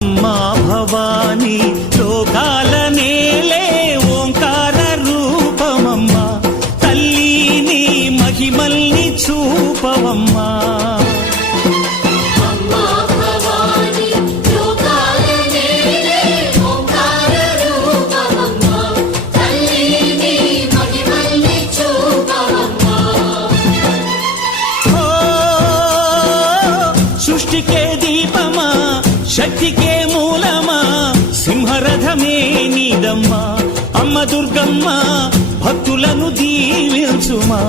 మా భవాని లోకాల నేలే ఓంకార రూపమమ్మా, తల్లిని మహిమల్ని చూపవమ్మా. సృష్టికే దీపమా, శక్తికే మూలమా, సింహరథమే నీదమ్మా. అమ్మ దుర్గమ్మ భక్తులను దీవించుమా.